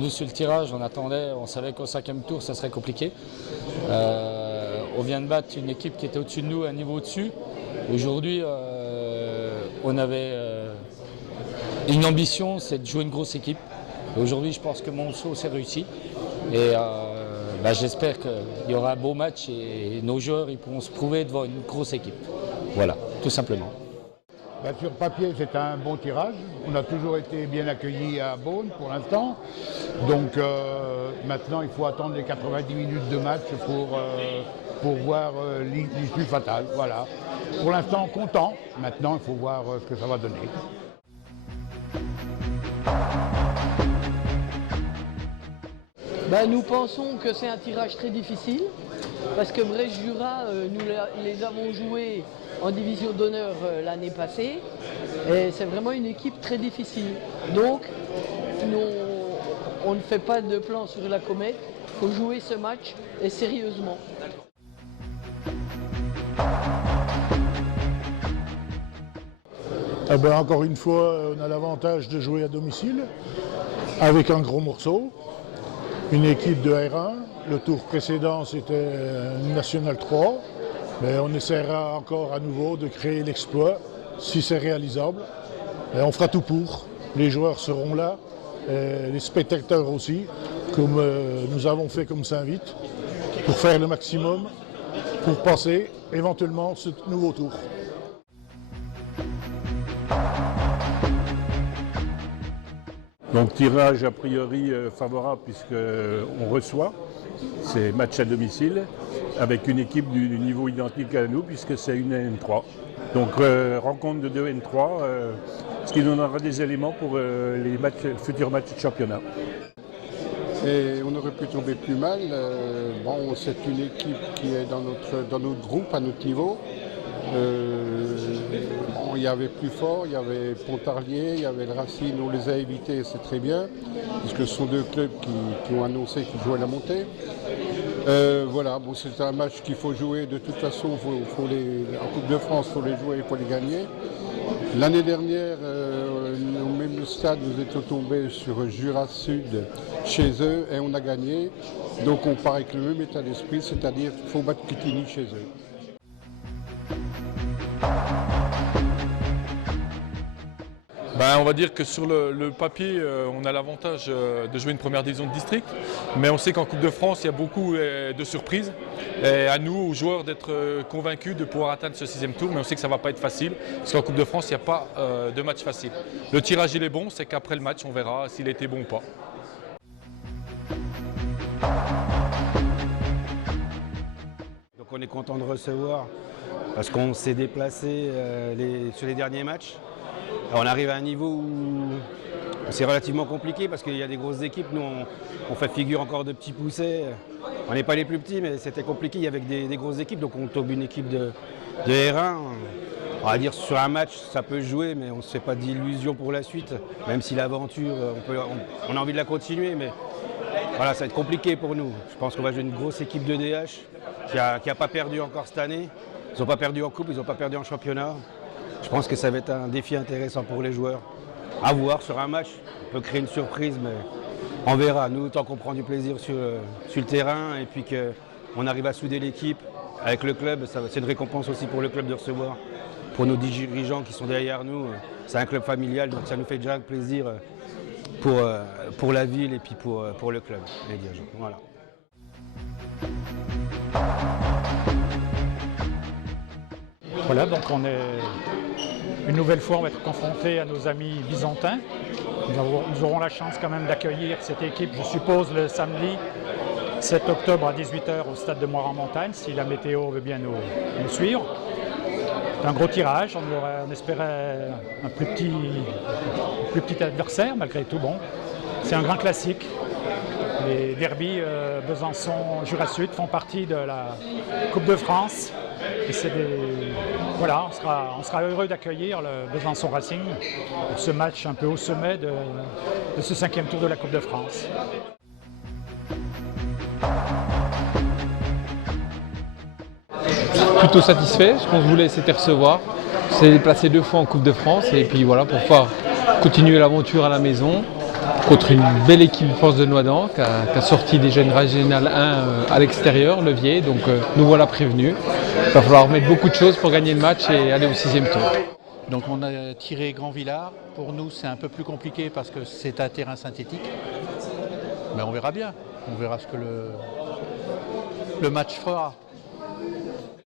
Nous, sur le tirage, on savait qu'au 5e tour, ça serait compliqué. On vient de battre une équipe qui était au-dessus de nous, un niveau au-dessus. Aujourd'hui, on avait une ambition, c'est de jouer une grosse équipe. Aujourd'hui, je pense que Monceau s'est réussi. Et j'espère qu'il y aura un beau match et nos joueurs ils pourront se prouver devant une grosse équipe. Voilà, tout simplement. Sur papier, c'est un bon tirage. On a toujours été bien accueillis à Beaune pour l'instant. Donc maintenant, il faut attendre les 90 minutes de match pour voir l'issue fatale. Voilà. Pour l'instant, content. Maintenant, il faut voir ce que ça va donner. Nous pensons que c'est un tirage très difficile parce que Brest-Jura, nous les avons joués en division d'honneur l'année passée et c'est vraiment une équipe très difficile. Donc on ne fait pas de plan sur la comète, il faut jouer ce match et sérieusement. Encore une fois, on a l'avantage de jouer à domicile avec un gros morceau. Une équipe de R1, le tour précédent c'était une National 3, mais on essaiera encore à nouveau de créer l'exploit si c'est réalisable. Et on fera tout pour, les joueurs seront là, les spectateurs aussi, comme nous avons fait comme Saint-Vite, pour faire le maximum, pour passer éventuellement ce nouveau tour. Donc tirage a priori favorable puisqu'on reçoit ces matchs à domicile avec une équipe du niveau identique à nous puisque c'est une N3. Donc rencontre de 2 N3, ce qui nous donnera des éléments pour les futurs matchs de championnat. Et on aurait pu tomber plus mal. C'est une équipe qui est dans notre groupe, à notre niveau. Il y avait plus fort, il y avait Pontarlier, il y avait le Racine, on les a évités, c'est très bien, puisque ce sont deux clubs qui ont annoncé qu'ils jouaient la montée. C'est un match qu'il faut jouer, de toute façon, en Coupe de France, il faut les jouer, il faut les gagner. L'année dernière, au même stade, nous étions tombés sur Jura Sud chez eux et on a gagné. Donc on part avec le même état d'esprit, c'est-à-dire qu'il faut battre Quetigny chez eux. On va dire que sur le papier, on a l'avantage de jouer une première division de district, mais on sait qu'en Coupe de France, il y a beaucoup de surprises. Et à nous, aux joueurs, d'être convaincus de pouvoir atteindre ce 6e tour, mais on sait que ça ne va pas être facile, parce qu'en Coupe de France, il n'y a pas de match facile. Le tirage, il est bon, c'est qu'après le match, on verra s'il était bon ou pas. Donc on est content de recevoir, parce qu'on s'est déplacé sur les derniers matchs. Alors on arrive à un niveau où c'est relativement compliqué parce qu'il y a des grosses équipes. Nous, on fait figure encore de petits poussets. On n'est pas les plus petits, mais c'était compliqué. Il y avait des grosses équipes, donc on tombe une équipe de R1. On va dire sur un match, ça peut jouer, mais on ne se fait pas d'illusions pour la suite. Même si l'aventure, on a envie de la continuer, mais voilà, ça va être compliqué pour nous. Je pense qu'on va jouer une grosse équipe de DH qui n'a pas perdu encore cette année. Ils n'ont pas perdu en coupe, ils n'ont pas perdu en championnat. Je pense que ça va être un défi intéressant pour les joueurs. À voir sur un match, on peut créer une surprise, mais on verra. Nous, tant qu'on prend du plaisir sur le terrain et puis qu'on arrive à souder l'équipe avec le club, c'est une récompense aussi pour le club de recevoir. Pour nos dirigeants qui sont derrière nous, c'est un club familial, donc ça nous fait déjà plaisir pour la ville et puis pour le club, les dirigeants. Voilà. Voilà, donc une nouvelle fois, on va être confronté à nos amis byzantins. Nous aurons la chance quand même d'accueillir cette équipe, je suppose, le samedi 7 octobre à 18 h au stade de Moire-en-Montagne, si la météo veut bien nous suivre. C'est un gros tirage, on espérait un plus petit adversaire, malgré tout. Bon, c'est un grand classique. Les derbys Besançon-Jura-Sud font partie de la Coupe de France. Et voilà, on sera heureux d'accueillir le Besançon Racing pour ce match un peu au sommet de ce 5e tour de la Coupe de France. Plutôt satisfait, ce qu'on voulait c'était recevoir. On s'est déplacé 2 fois en Coupe de France et puis voilà, pour pouvoir continuer l'aventure à la maison contre une belle équipe de force de Noidans qui a sorti déjà une régionale 1 à l'extérieur, Levier, donc nous voilà prévenus. Il va falloir mettre beaucoup de choses pour gagner le match et aller au 6e tour. Donc on a tiré Grand Villard. Pour nous c'est un peu plus compliqué parce que c'est un terrain synthétique. Mais on verra bien, on verra ce que le match fera.